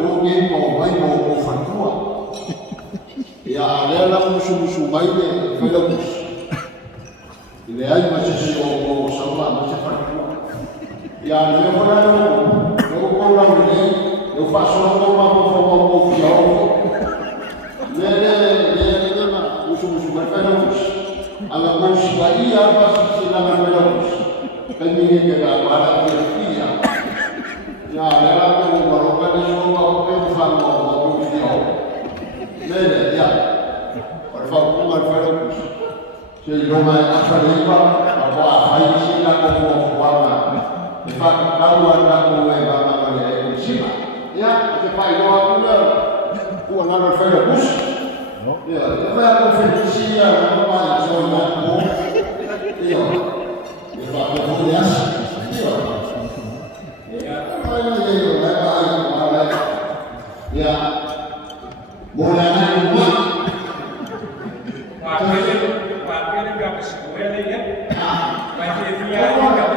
ngin mo mai mo fanua ya ala musu mai le felaus ile ai masih o sama masih fanua ya le fora no ko la ni eu faço uma como fiel le na musu mai felaus ala musu vai apa sih nama felaus kan ini ke ala dia ya era como baroka de show ao pensando no fiel le ya por favor mal felaus se yo mai afariba apa ai sih la como forma de fato kalau anda com o eva na em cima ya se faz lo agora o nada felaus ya vai a conferência não vai só na boa ya de fato vou ya bulanan ini wakilnya nggak kesemuanya ya wakil dia nggak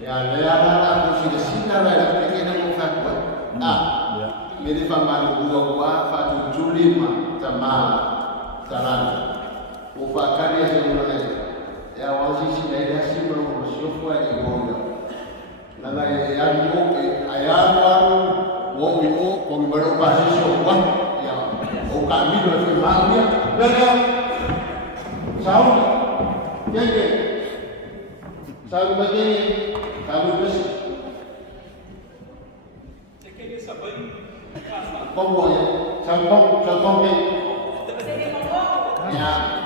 Ya, lea aku sudah sinar lah, kena mufakwa. Mili famani kuwa fatu julima tamama talana. Ufakari ya semulane. Ya wasisi na ile simu na mshofu ya igonga. Nanga ya ngoke ayawa wo kwa mbaro basi shokwa ya ukamili wa kimamia. Nanga sawa. Yenge. Sawa bageni. Sawa besi. Con ngồi cho con đi. Dạ.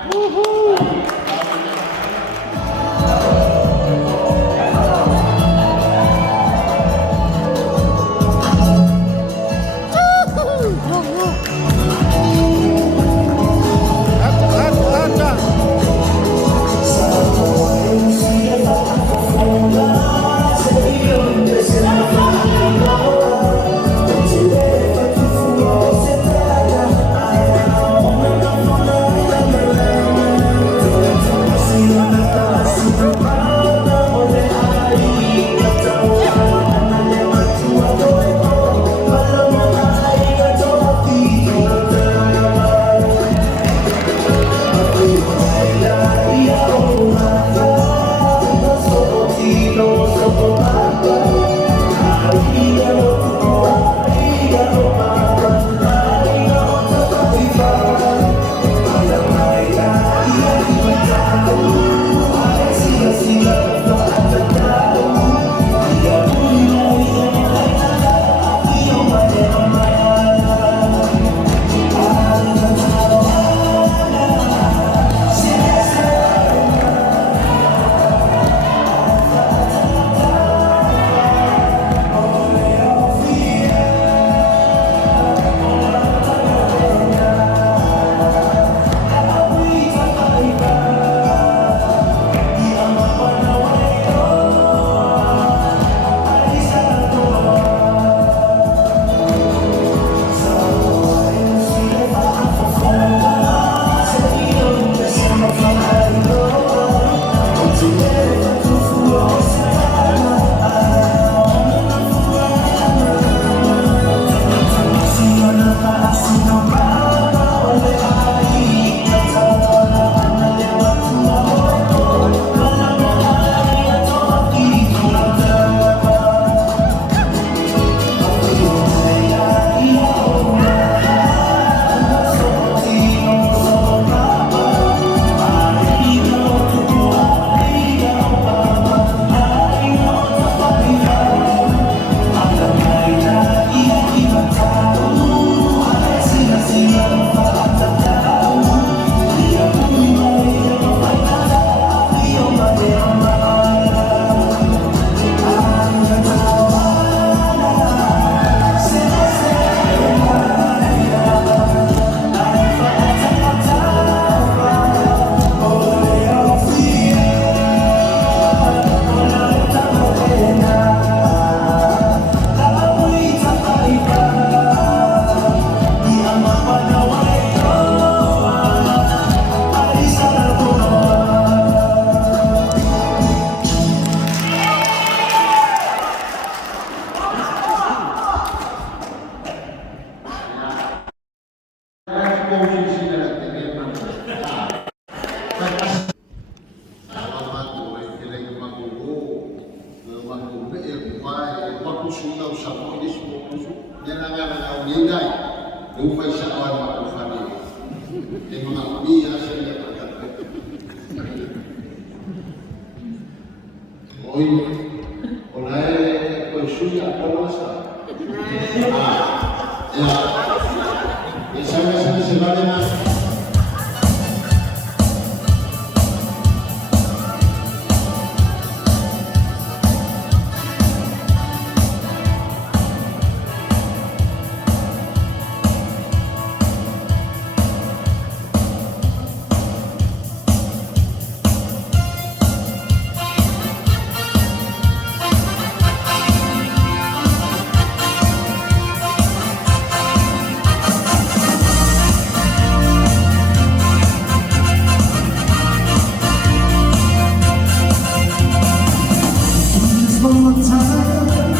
more time.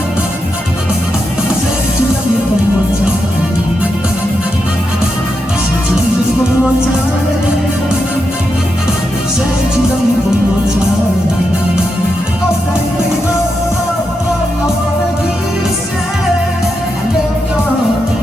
Say to love you one more time. Say to me just one more time. Say to love you one more time. Oh baby, I wanna hear you say I love you.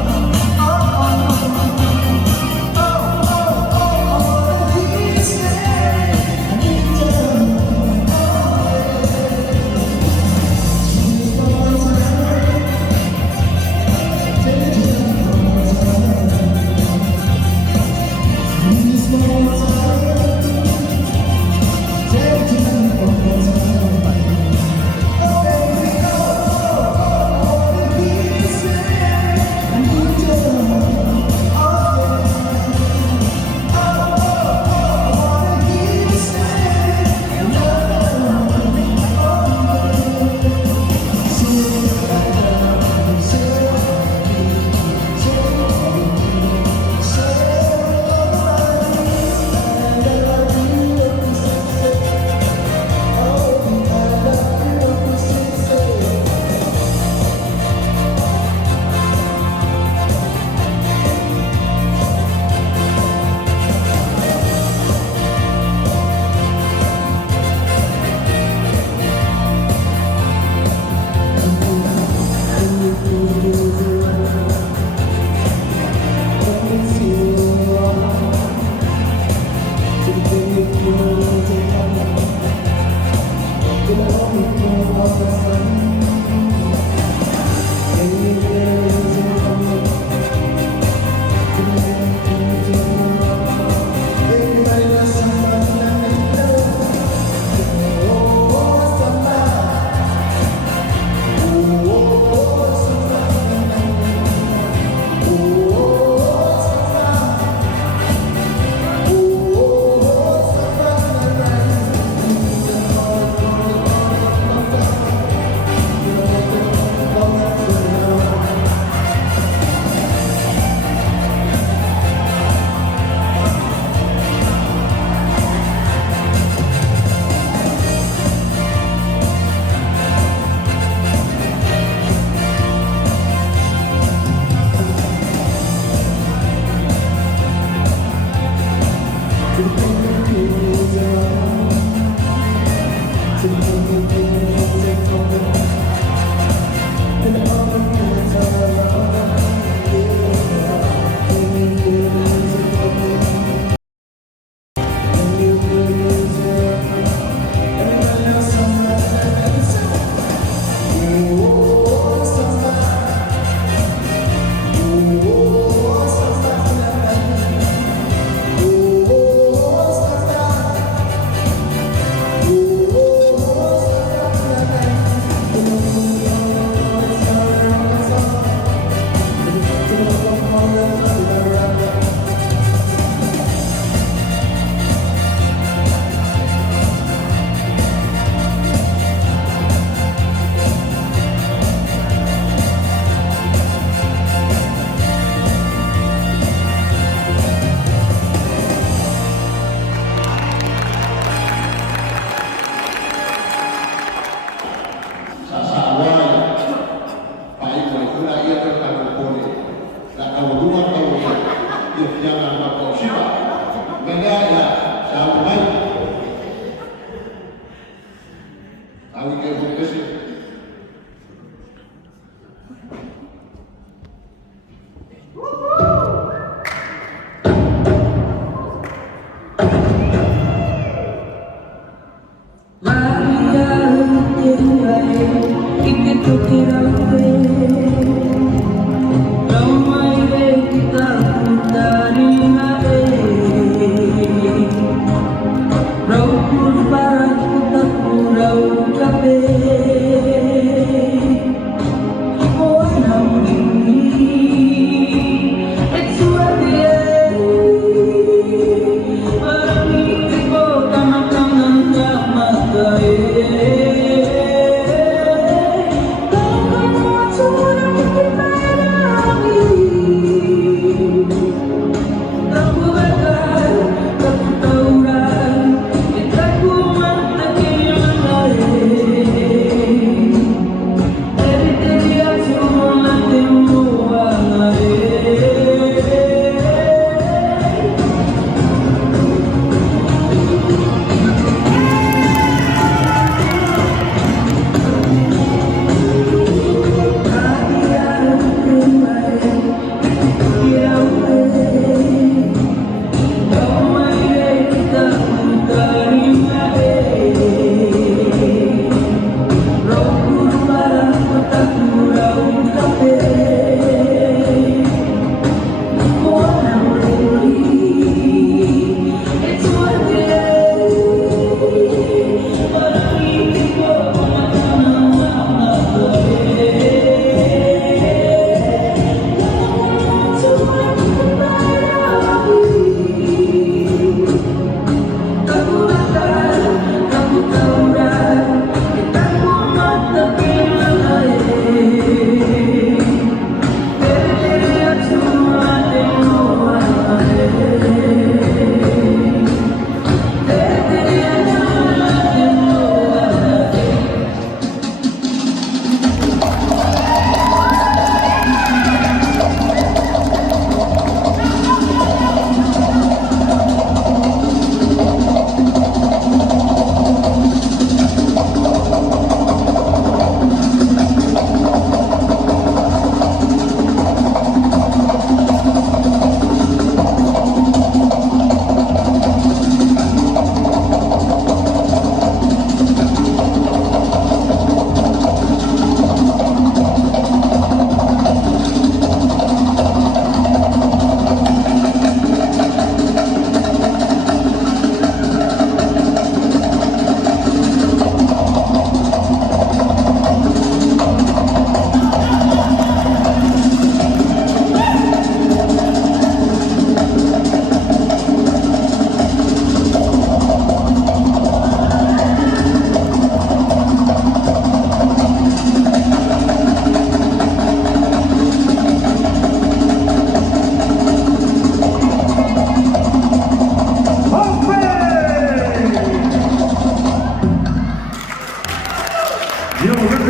With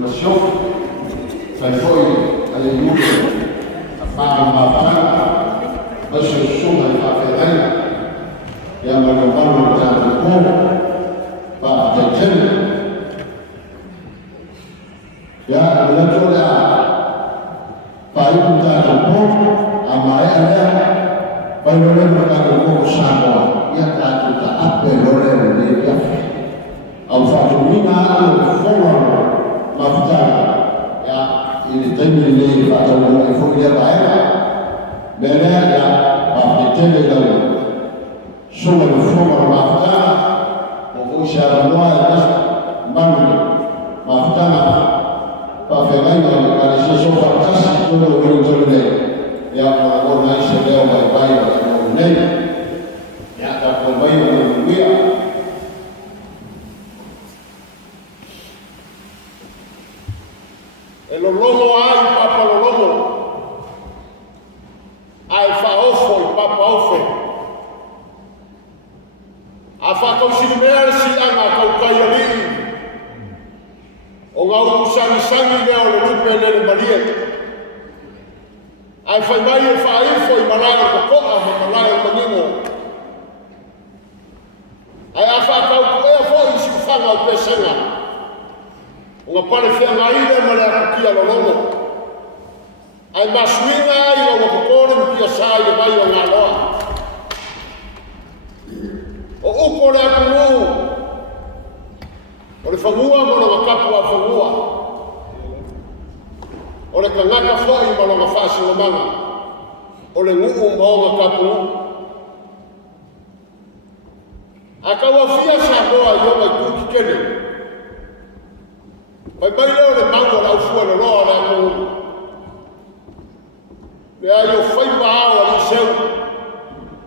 masio fai foi ale yuke ma masio suma fa ferena ya ma no vano ta ko pa te tene ya la tola pa ibu ta ko amai ada pa no le ta ko sama ya ta ta ape lore le ya au fatumina au fono mafuta ya ili tende le fatalo le fono ya baera bele ya afitende dalo soma le fono mafuta o usha noa ya manu mafuta pa fegai na karisha so fantastic todo o tole ya para organizar leo vai o nei ya ta ko vai o dia el lomo ai papa lomo ai fa ofo papa ofo afa ko silmer si anga ko kayali o ga u sangi le o lupe le maria ai fa mai fa info i malaya ko a malaya manimo ai afa ka ko e fo i si fanga o pesena nga pale fia ngaile male akia lolomo ai maswinga i o kokore mkia sai le mai o ngaloa o uko le akumu o le fangua mo lo kapu a fangua o le kangaka foi mo lo fasi o manga o le ngu mo nga kapu akawa fia sa boa yo mai kuki kene pai mai leo le mango la ufua le roa la ko le ai o fai bao ali seu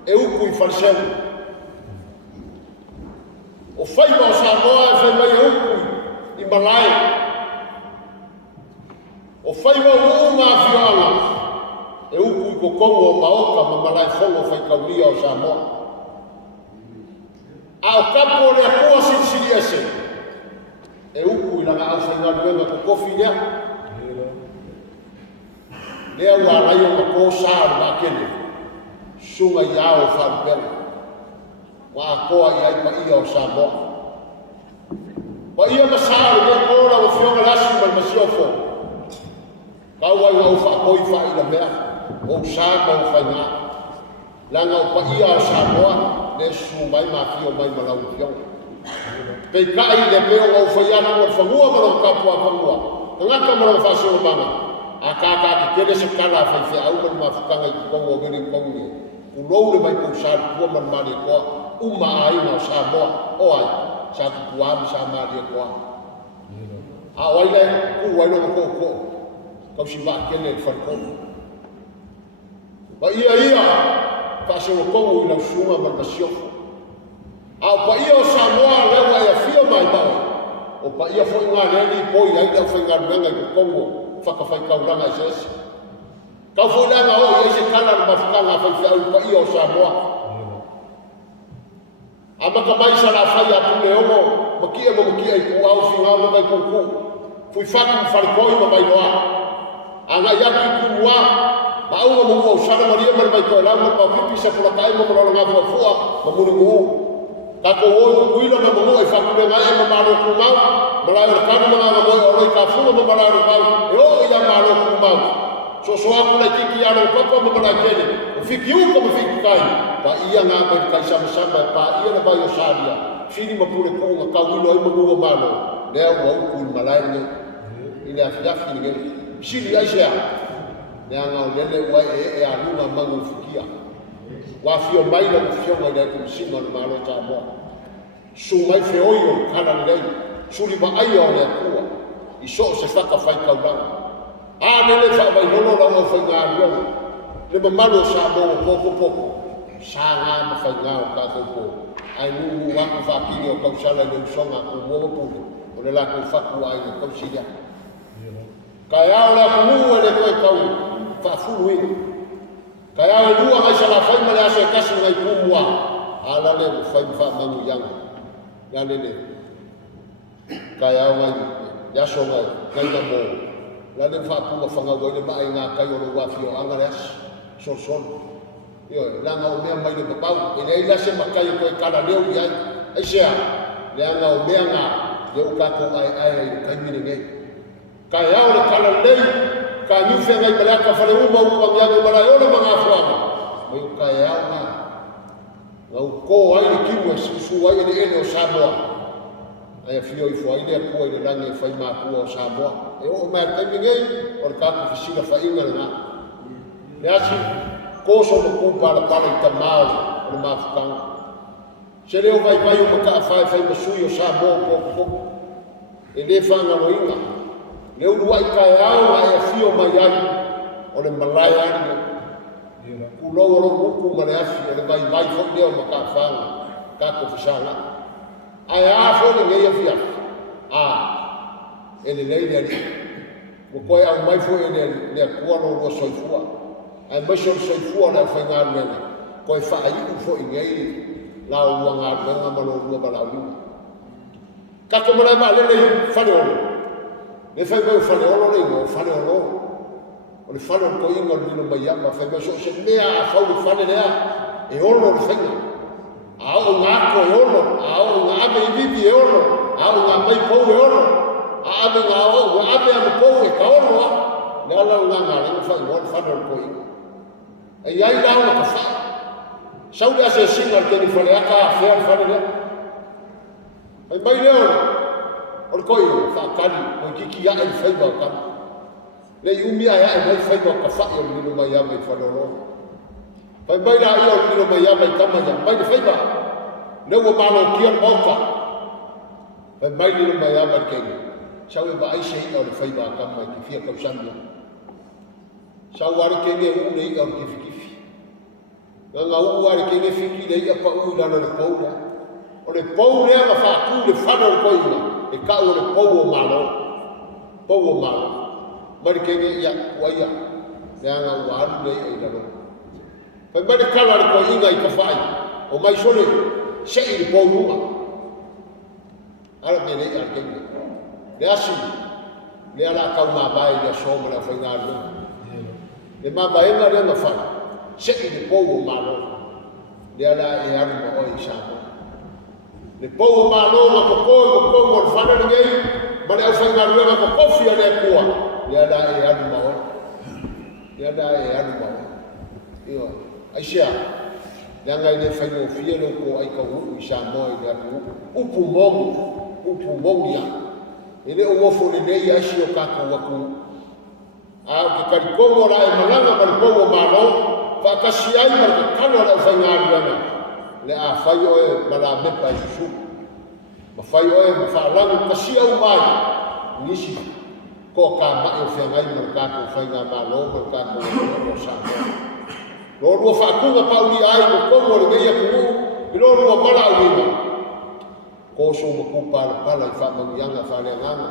e uku i falseu o fai bao sa moa e fai mai e uku i malai o fai bao uma fioanga e uku i kokongo o maoka ma malai fongo fai kaulia o sa moa a o kapo le akua sirisiri ese e uku i langa au whainga luenga ko kofi lea. Lea ua raio ma ko saaru ma kene. Sunga i ao whanpera. Wa a koa i ai pa ia o Samoa. Pa ia ma saaru lea kora o whionga lasi ma masiofo. Kau ai au whakoi whaina mea. O Samoa o whainga. Langa o pa ia o Samoa. Le su mai ma fio mai ma lau whionga. Pei kai le peo o whaiana o whangua marong kapua whangua. Ngaka marong whasio manga. A kaka ki kene se kala whai au man mawhukanga i kongo ngiri kongi. Ulou le mai kou sāru kua man mani koa. Uma ai ma Samoa. O ai. Sa kukuami sa mani koa. A oai le ku waino ma kou koa. Kau si maa kene i whankongo. Ma ia. Whasio kongo i lau sunga man masiofo. Au pa ia o Samoa lewa e fio mai bao. O pa ia foi ngā neni poi ai au whai ngā ruenga i Kongo. Whakawhai kauranga i sesi. Kau foi langa o i eise kala na mawhukanga whai whiau pa ia o Samoa. A maka mai sa la whai atu le ongo. Makia i kuau whingau na mai kuku. Fui whaku wharikoi ma mai noa. A ngā iaki kumua. Ma aunga mungu au sana maria mai mai koe lau ma pipi sa pulakai ma marana ngā fuafua ma munu ngu. Kako o kuila ma mo e fakule ngai ma maro ku mau mara o kanu ma mo o roi ka fulu ma mara mau e o ia maro ku mau so aku le kiki ana papa ma mara kene o fiki u ko fiki kai pa ia nga ma kai sama pa ia na ba yo sadia fini ma pure ko nga ka wilo e ma mo malo le o ku malai ile afiafi ni sili aisha le nga o le wa e alu ma mangu fikia wa fio mai na fio mai da ku singa na malo ta mo su mai feo yo kana lei su li ba ai o le ku i so se faka fai ka ba a ne le fa vai no la o fa nga yo le ba malo sa mo poco sa nga ma fa nga o ka ko ai nu wa ku fa ki o ka sala le so nga ku mo ko o le la ku fa ku ai ko si ya ka ya la ku le ko ka fa fu wi kaya e dua mai sa la fai male aso e kasi ngai kumua ala le fai fa manu yang ya le kaya mai ya so ngai na mo la le fa pu fanga wo le mai nga kai o wa fio anga le so yo la nga o mea mai le papau e le la se makai ko e kala leo ya ai sia le nga o mea nga le o ka ko ai kai ni ngai ka ya o le kala lei ka ni fe ngai bala ka fa le uma o ka ya bala yo le manga fo mo ka ya na ngau ko ai le kimu su ai le ene o Samoa ai fio I fo ai le ko le lange fai ma ko o Samoa e o ma kai ngai o ka ko fisila fa inga na ya si ko so mo para ta mal o ma fkan se le o vai o ka fa ma sui o Samoa ko e le fa nga no inga le u ai ka au ai fio mai ai o le malai ai ku lo ku ma le afi le vai fo le o ma ka fa ka ko fisala ai a fo le ngai afia ele le le ko ko ai mai fo ele le ku no soifua ai mai soifua na fa nga le ko fa ai ku fo ngai la o nga nga ma lo ba la u ka ko ma le fa le fai mai fale olo le mo fale olo o le fale ko inga no mai ama fai mai so se mea a fau le fale lea e olo le fai a o nga ko e olo a o nga ame I vivi e olo a o nga mai pou e olo a ame nga o ame ame pou e ka olo le ala nga le fai mo le fale ko inga e iai la o ka fai sau le ase singa le teni fale aka a fea le fale lea ai mai le olo o le koi whaakari, o kiki ia e whaiba o kama. Le umia ia e mai whaiba o ka whai o lino mai ama I whanoro. Pai mai la ia o lino mai ama I kama ia, mai le whaiba. Leu o malo kia moka. Pai mai lino mai ama I kenge. Sau e ba aise ina o le whaiba o kama I ki fia kausambia. Sau wari kenge u le ina o le kifikifi. Nga u wari kenge fiki le ia pa u lana le pou lea. O le pou lea ma whaaku le whana o koina. E ka o le pou o malo, mari kenge ia waia, le anga waru le I lalo. Pai mari kala le koe inga I ka whai, o mai sole, se I le pou runga. Ara me le ia kenge. Le asi, le ala kau ma bai le soma le whai ngā runga. Le ma baenga le anga whai, se I le pou o malo, le ala e aru ma oi Samoa. Le pou o malo ma ko mo fana le ngai ma le fa nga le ma ko fia le kua le ada e adu ma io ai sia le ngai le fa no fia le ko ai ko u Samoa le ku upu mongia ele o fo le nei ai si o ka ko ku a ke ka ko mo la e malanga ma le pou o malo fa ka si ai ma ka kana le fa nga le a fai oe ma la mepa I su. Ma fai oe ma fa langu kasi au mai. Nisi ko ka mai o whea ngai ma ka ko fai ngā malo ma ka ko o Samoa. Lo rua whaakunga pauli ai ko kongo le ngeia ku I lo rua mala au ima. Ko so ma kupa la pala I whamangianga whale nganga.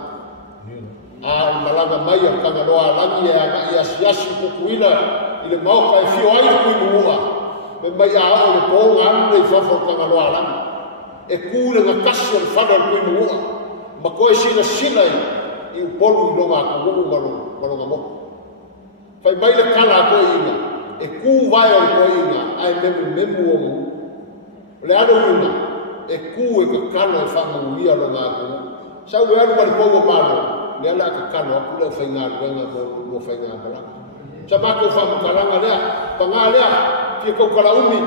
A malanga mai a kanga loa langi e a mai asiasi kukuina I le mauka e fio ai kui mua. Me mai a o le pou ngā I whawhau kanga loa lani. E kūle ngā kasi al whana al kui mua. Ma koe sina I upolu I longa ka mungu malonga moku. Whai mai le kala a koe inga. E kū vai al koe inga. Ai memu o mu. Le ano inga. E kū e ka kala e whamangu ia longa ka mungu. Sau le ano wali pou o malo. Le ala ka kala aku le whai ngā ruenga mo whai ngā malanga. Sa mako whamukaranga lea. Panga lea. Kia kau kala umi,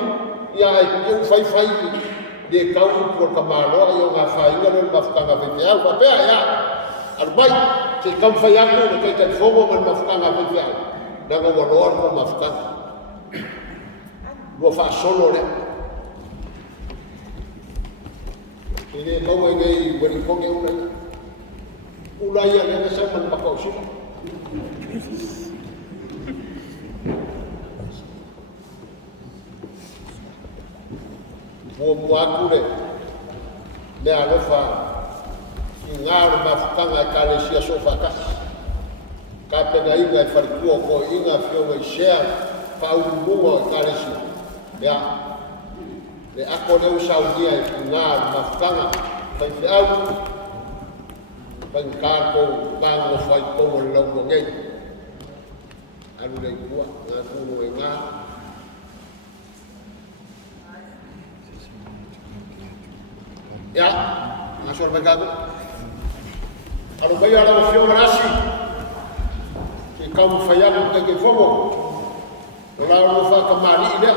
ia e kau whai le kau por ka māloa I o ngā whainga le mawhukanga whewhi au. Ka pēa ia, ar mai, te kau whai aku na kai kai whongo ma mawhukanga whewhi au. Nanga wanoa ko mawhukanga. Lua whaasono le. E le kau e ngei wari konge ulai. Ulai a le sa man makau sila. Mo aku le alofa I ngā mawhukanga e ka le sia sofa kasi. Ka pena inga e wharikua ko inga whio e shea whaurunga e ka le sia. Lea, le ako leu saunia e ngā mawhukanga whai whiau. Pagkato tango fai como longo gay. Anu dai kuat ngaku enga. Ya, ngasor bagago. Kalau bayar dalam film nasi, si kaum fayam tak kefomo. Kalau lupa kemari dia.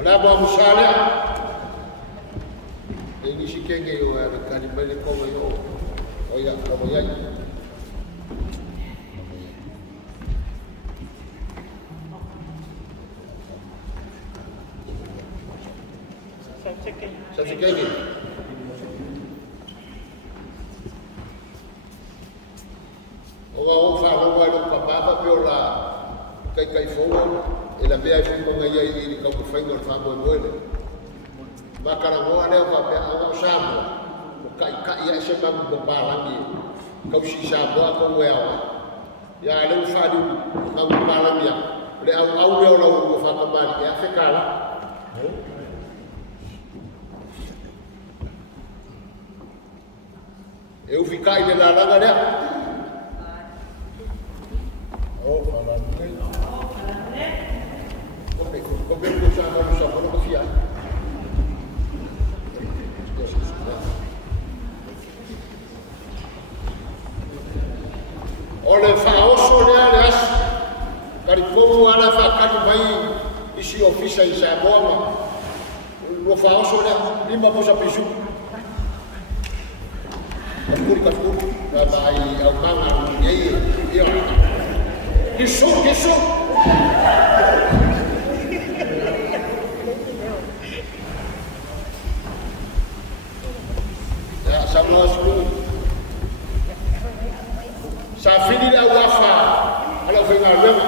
Wala ba musala? Ini si kenge yo kan balik ko yo. O ya, ko ya. Sa kenge. O fa lo ka baba piola kai fogo. Ela vea fungo ngai ai ka kufainga fa mo moele bakara mo ale fa pe a shamo kai ya shema mo balangi ka shi shabo ko wewa ya le fa di ka mo balangi ya le au le ola mo fa ka mali ya fe kala eu ficar de la langa le oh fala Governo do Chama do Chama, não confiar. Olha, faoso aliás, caricomo ala facado vai isi ofícia e saboma. O faoso aliás, lima posa pisu. Kaskur, vai ao manga e isso. Sama sekali. Saya fini dah wafa. Kalau final lem,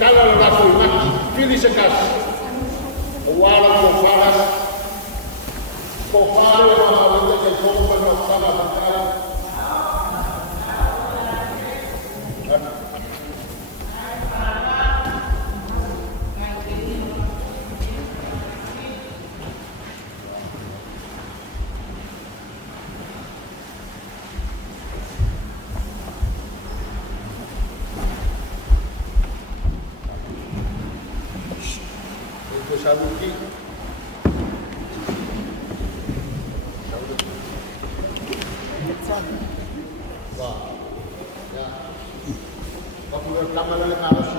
kalau dah final, fini sekas. Walau falas, kofar yang awalnya jadi korban sama sekali. Sabuki. Wah. Ya. Waktu pertama kali harus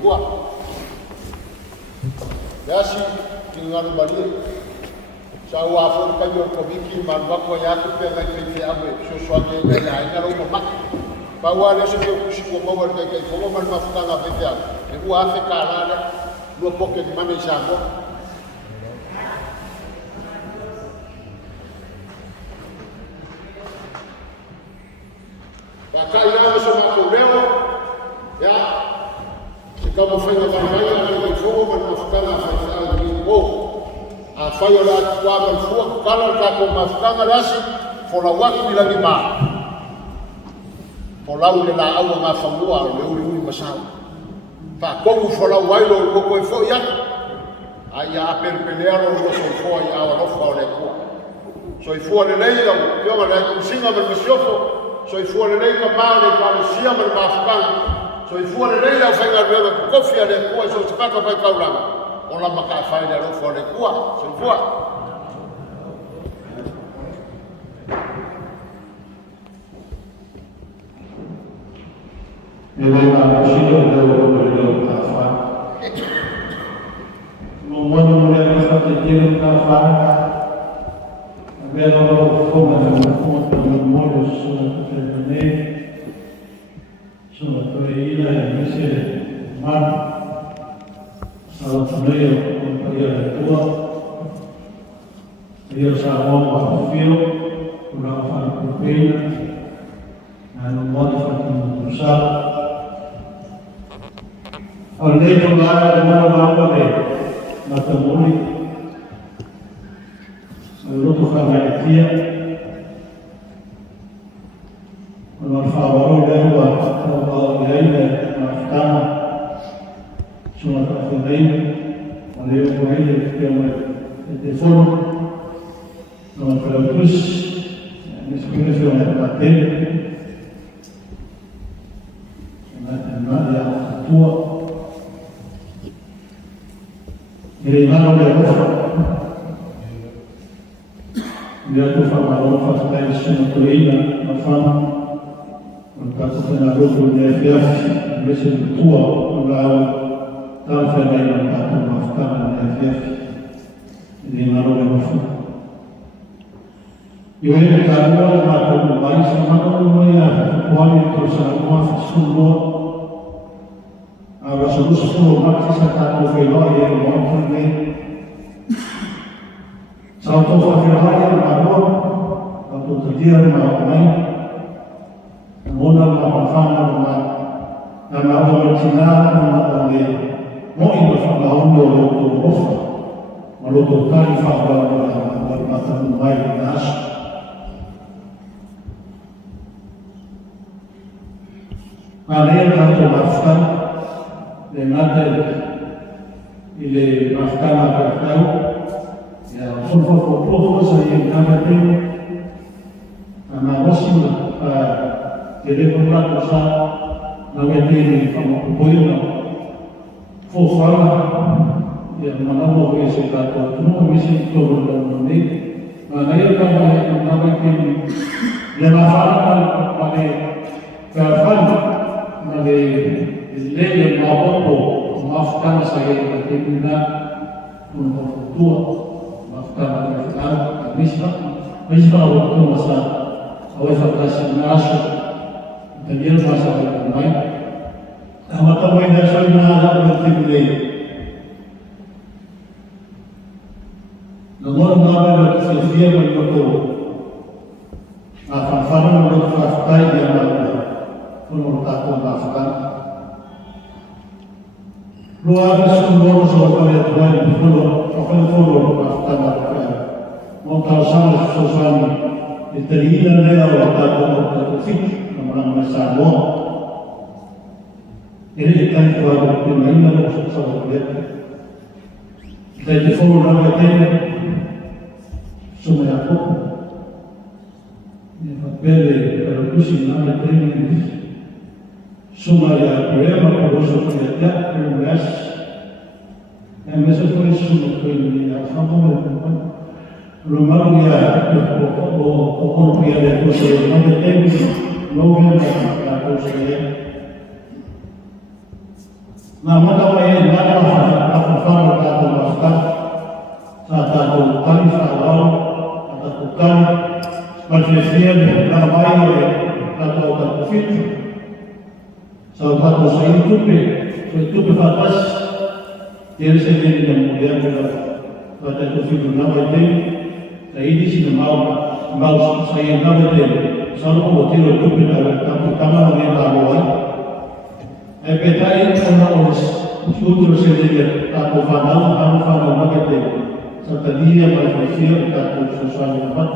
gua. Ya sih tinggal balik. Sawa afur kayo ko bikin malbako ya ko pe ngai abe sesuatu yang lain kalau mamak. Bawa le sio kushiko bawa kai ko man mafutanga pete. Ni gua afe kalala. Dua pocket mana siapa? Pakai yang semua kubel, ya. Jika mau fanya banyak, ada fogo bermasukan apa ini? Oh, afayo lah tua berfuak kalau tak bermasukan rasi, folawak bilang lima. Folau le la awa ngafangua le uli masalah. Pak kau follow wailo kau fo ya, ayah perpelear orang so fo ya orang fo le ko. So fo le lei yang yo le singa bermesiofo, so fo le lei kamare para sia bermafkan, so fo le lei yang fengar bebe kofi le ko so sepaka pai kaulang. Orang maka fai le fo le ko, so fo. Eleva Chile do Cafá. No mundo mulher está pedindo Cafá. A ver o fogo na fonte do molho sobre terminei. Sobre a toeira e esse mar. Saltameio com a tua. E eu já vou fio, por lá para a proteína. No modo de usar Al leito lá, uma nova Matamuri, Luto Famaria, quando falava a lei na sono trasferito, avevo quello che il telefono, non per plus, mi scrivevo a te, la tua, e rimane le Dietro fa una roba spesso una collina, la fanno, nel caso che una roba di FF, invece del tuo, una tanta lei non ha fatto una scala di FF, e di una roba non fa. Io vedo che la roba ma per un paese, ma non è quale cosa non fa sul avrà solo solo ma si sa tanto che noi e non per me. Salto favoraia na rua, quando tu dia na mãe, mona na mafana na rua tina na onde moi na onde o rofa, mas o total favorável na mata no bairro das. Além da mafana, de nada ele mafana para sono proprio sai anche ma prossima che devo parlare sa la vedere come poi no fu fare e non avevo che si tratta non mi sento non ne ma lei non aveva che le la fare per fare ma lei non ha ma sta sai che non tua karena misbah waktu masa awal fakasi nasu dan dia masa bermain. Maka mereka sudah bertimbul. Namun mereka bersedia berdoa. Akan faham menurut fakta yang ada. Menurut aku maafkan. Luar semua soal yang Tuhan akan follow maafkan mereka. Montar sama sesuatu diterima lewat atau fisik orang masalah. Jadi kita kalau bermain sesuatu kita follow mereka semua aku. Ini beli kalau kusi nama ini semua ya problema kalau sesuatu tidak berubah. Yang mesra semua ini sama dengan Romaria o compia le cose non è tempo non è la cosa ma quando è nata a fare la sta stata con tali farò stata con ma c'è sempre la maioria la volta fit salvato sei tutte fatas dia sendiri yang kemudian pada covid nama itu saya di sini mau saya nggak ada selalu hotel itu kita pertama orang lawan. Peta ini orang sudah sendiri aku faham nggak ada. Setelah dia berfungsi kita sesuatu tempat.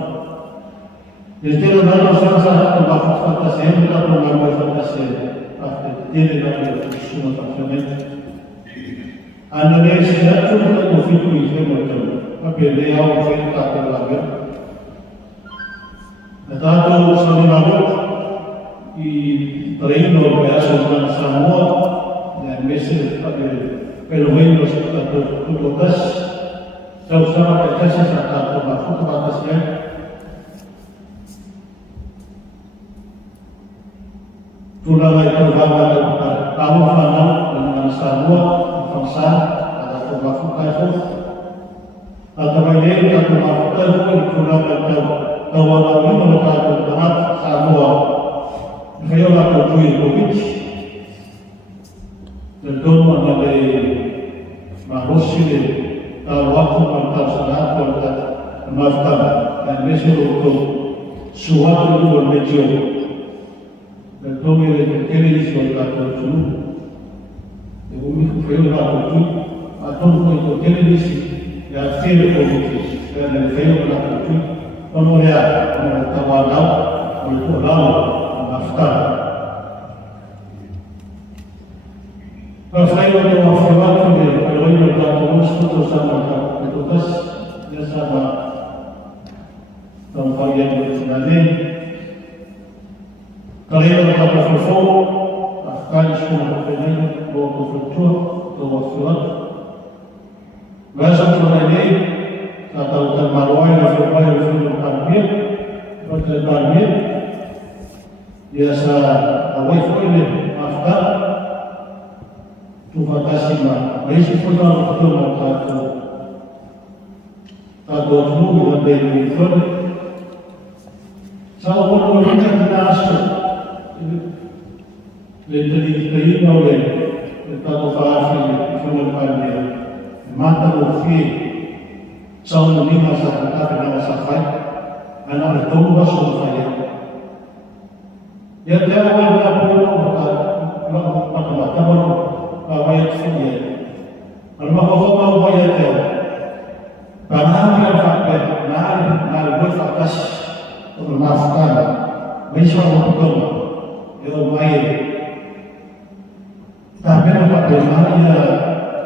Jadi orang salah tempat fantasi kita mengambil fantasi. Jadi kita semua fantasi. Anda saya cuma covid itu macam. Apelei ao feito da Lagoa. Tanto São Paulo e treino o pedaço de Samoa, meses pelo menos tudo das. Já usava que essa está uma foto fantasia. Tudo vai provar para o final na Samoa, França, ada uma foto atau lain atau makan kurang atau kawan mereka berat Samoa saya lakukan COVID dan tuan ada manusia kalau waktu mantap sangat kuat maafkan dan besok untuk suatu bermejo dan tuan yang kini sudah terjun Comigo foi o lado aqui, a todo mundo que ele disse, e a filha que ele disse, ele veio o lado aqui, vamos olhar, como estava lá, como lá, na ficada. Rafael ada wafiat kami, kalau ini berkata terus sama itu tas dia sama tempat yang bersenarai. Kalau ini berkata sesuatu, akan semua berkenaan bahawa sesuatu atau wafiat. Bahasa ini kata utar marwai supaya film karbir, berkata karbir biasa awal ini after. Terima kasih Pak. Baik semua betul mengatakan tak semua dari itu. Saya pun berbicara dengan asal. Lenteri ini oleh kita berfaham semua kami. Mata berfi. Saya menerima sahaja dengan sahaja. Anak bertemu bersama saya. Ya dia awal berapa orang bayat dia. Al-Mahfuz bayat dia. Panahnya fakir, nal berfakas bermaafkan. Bisa betul. Itu baik. Tapi apa dia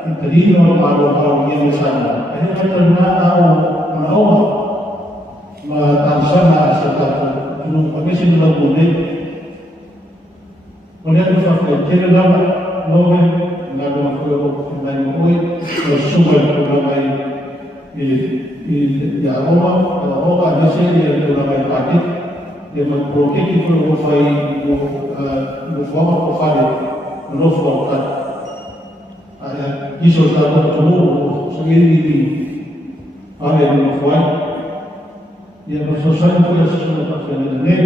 diterima kalau dia bersama. Ini karena tahu Allah mengansana sesuatu. Kami sudah boleh. Boleh berfakir. Kita boleh nagawang ko ng mga sugal ko ng Aroma kasi yung mga patit yung mag-protein ko fay forma ko fay no kat iso sa tumo sa hindi fay no fay yung masosan ko sa sunod sa nila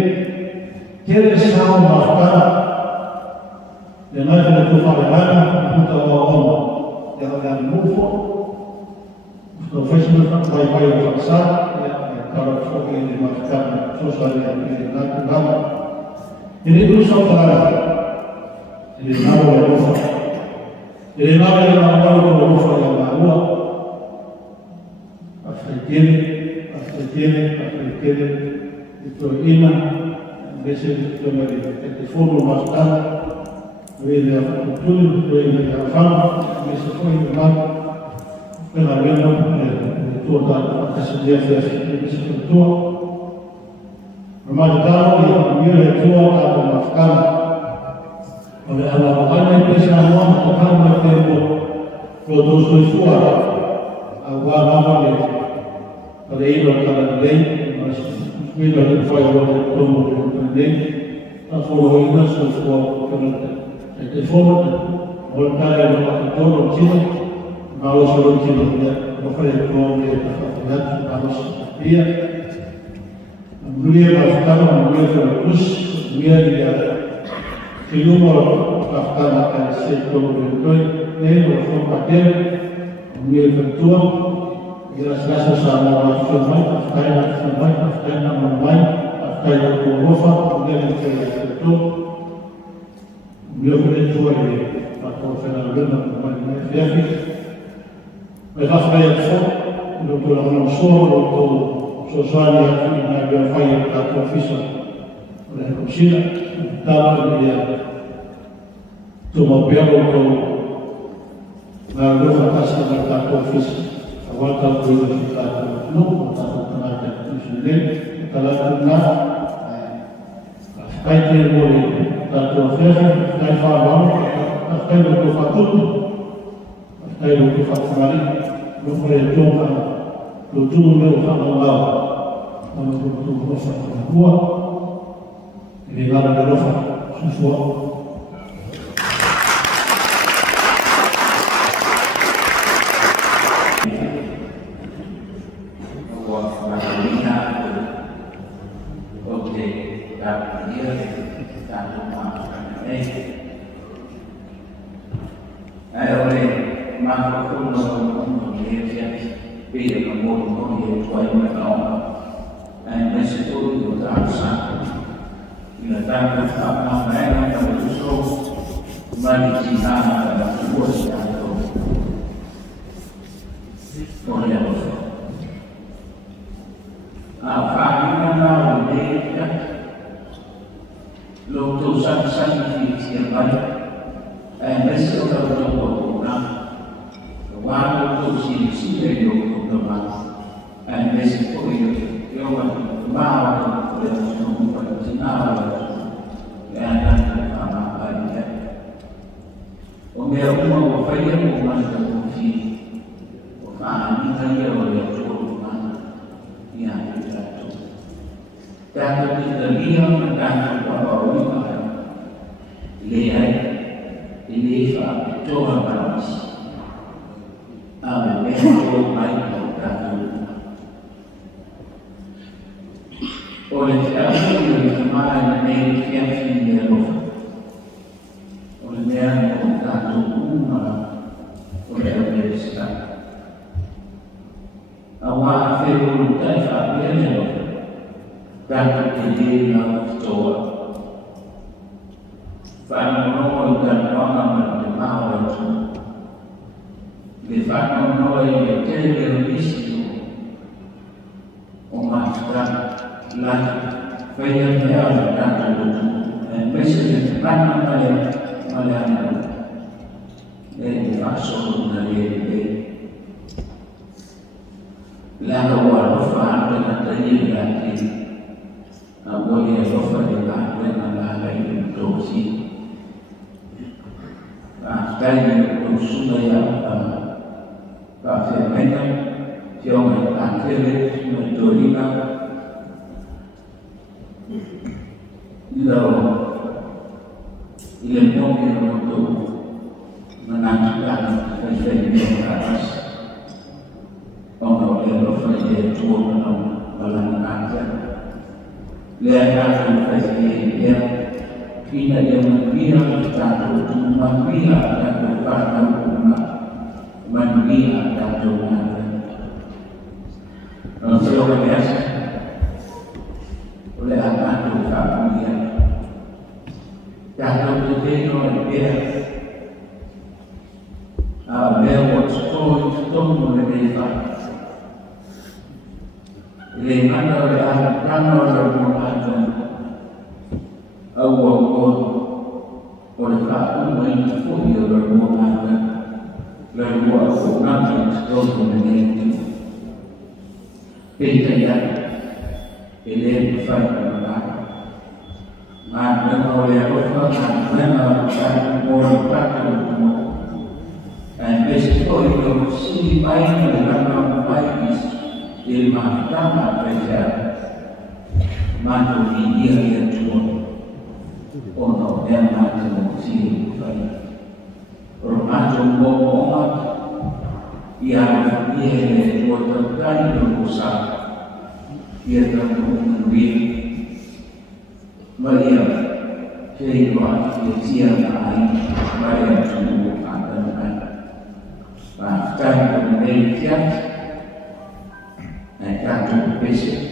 kaya sa mga لماذا تفعل هذا متواضعا لأن الموفق professional باي فقصات كارت فوق لما كتاب سوشيال نعم يريد صوت هذا الإمام والوفق الإمام والوفق يا هو أفريقيا itu iman besok kembali telefon masukkan وإذا قلت وإذا أفهم بسكون المال فلا بينهم توضع التسديد في بسكون وما تداروا يحمل التوى على الأفكار ولأن أقل ليس أمام أقل التنبو ودوس الفوار أو غابة فلئيل وكال الليل وإذا الفوار والتنبو الليل أفوه الناس الفوار كما التلفون والتالي والتلفون والتلفون مع وصول التلفون وفرق الكون للتفاقلات مع وصول التلفية ملوية الأفكار وملوية الرقص ملوية اليوم الأفكار كان السيد كون بالكوي نين وفون بعدين ملوية الفتوى إلى سلاسة سامة وفرمي أفكارنا مرمي أفكارنا الوفا ملوية الفتوى beliau menjual atau fenomen fiafi mereka bayar untuk orang suruh untuk sosial yang nabi fayar atau official oleh Rusia dalam dia cuma biar untuk lalu atas atau official awal tahun kita lu atau tenaga muslim kalau kena kaitan boleh Tatuafnya, kaifa abang, kaifa tufatun, kaifa tufatmari, berperjuangan, tujuan Allah, untuk berfaham kuat, ini adalah berfaham sesuatu. Maritimana pada sebuah satu oleh Allah. Apabila mereka lutusan sanksi baik, besok kalau berkurang, waktu sisi dari berkurang, besok itu yang bawa oleh semua jenazah yang akan diamalkan. Umeamua kufanya kumaliza kufi ufahamika waliotoa ya kitatu tatu kitabia matatu kwa wawima ilifa kutoa balance awe mendo maiko tatu oleh tatu kemana ni kiasi ya roho oleh tatu oleh Islam. Awak firman taifa biasa tatu kiri na kutoa. Fano dan orang berdoa itu. Lefano yang terlebih umat dan lagi fayanya tatu mesej mana malam dari masuk dari lalu walaupun dengan terjadi lagi, boleh walaupun dengan lain dosi, sekali untuk supaya kafir mereka jangan kafir menjadikan lalu ilmu untuk menantikan sesuatu yang atas orang yang berfungsi tua dalam ajar lihat sesuatu yang tidak yang membiarkan satu membiarkan dan berkata membiarkan dan berkata Rasulullah biasa oleh anak dosa kemudian jatuh betul oleh dia lewat setahun mulai desa lima oleh anak oleh Muhammad awal oleh aku menginfo dia oleh Muhammad lalu aku nanti setahun mulai itu Pintanya ini berfirman maka oleh Allah mengatakan orang dan besok itu si baik dalam baik di mahkamah kerja maka dia yang cuma untuk yang maju si baik orang ngomong yang dia buat kali berusaha dia terus melihat kehidupan yang lain melihat semua akan bahkan kemudian akan besok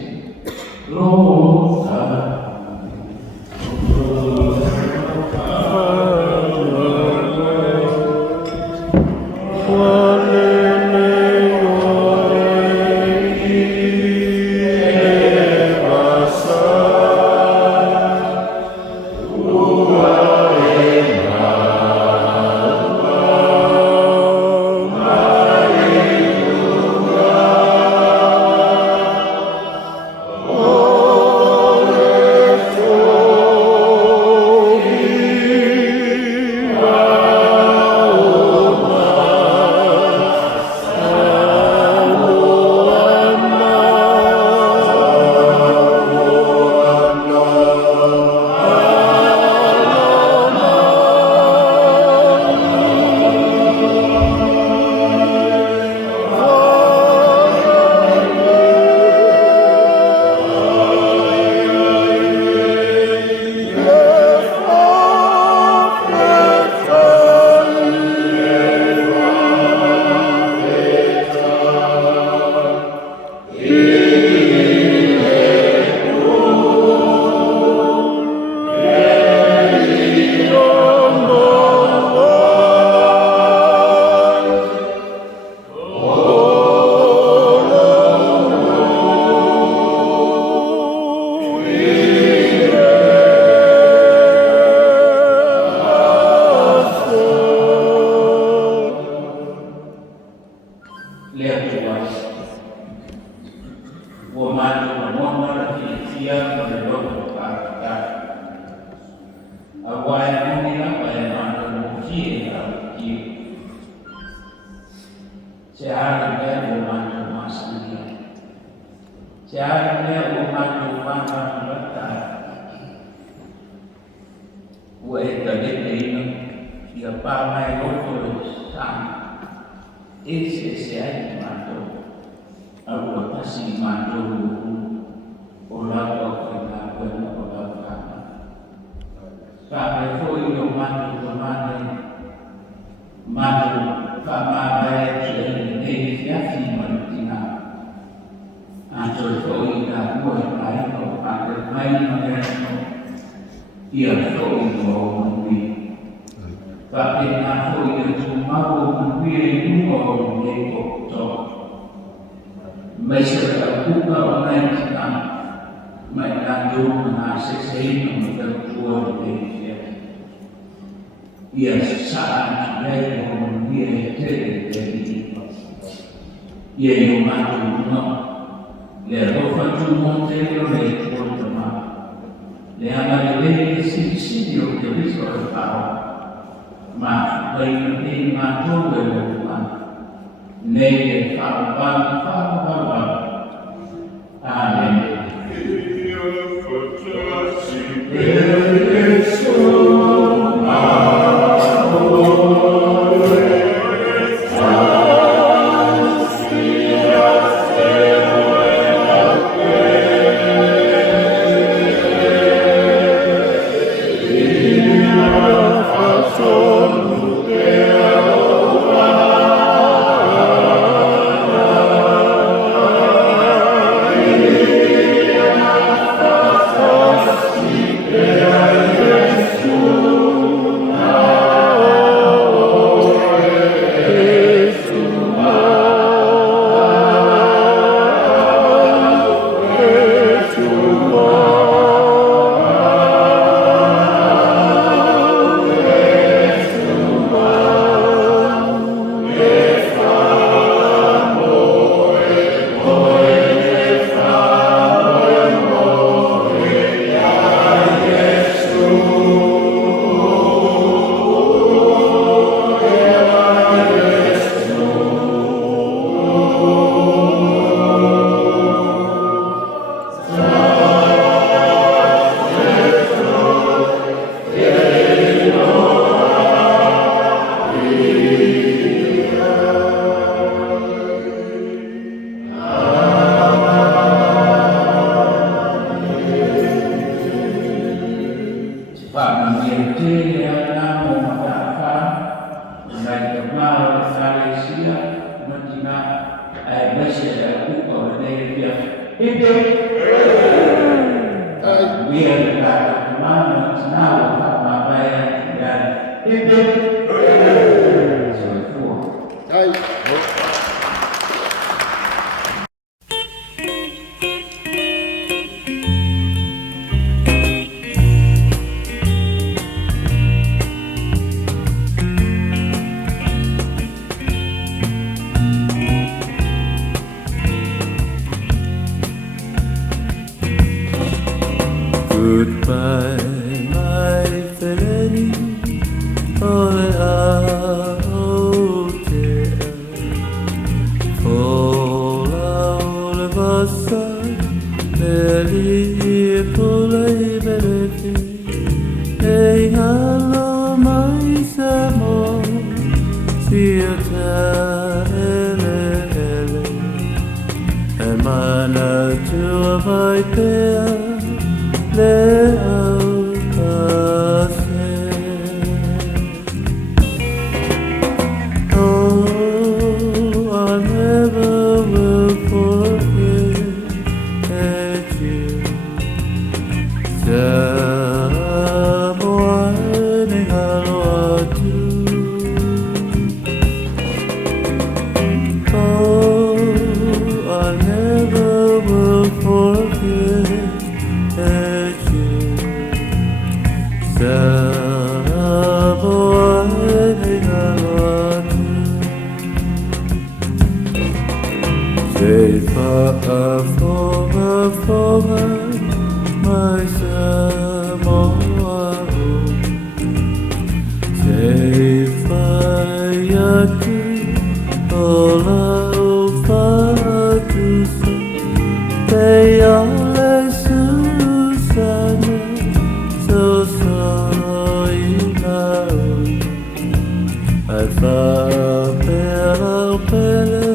我们就我们的体验和这个大家。Awal mula pada muji dan muji. Seharusnya umat sendiri. Seharusnya umat mereka. Wei tadi ini dia pakai lokal sang. Isi saya mantu. Aku kasih mantu orang orang benar orang. Kami foi yo mandu kama bae chile ne fiafi mantina anto foi da mo ai no pa mai no no ia foi no mui pa pe na foi yo tuma o mui no ne ko to mesra ka buka online kita mai na do na se no ka tuo ne ia saat dia mempunyai jadi ia yang mampu dia berfungsi montel oleh ulama dia ada sisi dia bisa bertahu mak bayi mampu berubah nege faham amin. Goodbye, my Freddy. Oh, dear. For all of us, Nelly, Polly, Benefit. Hey, hello, my Samo. See you, am I not to avoid there? I never will forget you. Someone I do. I never will forget you. Say far former, my Samoa. Say fayatu, ola ufatu sa. Say ale susana, so soinau. At fa pera pele.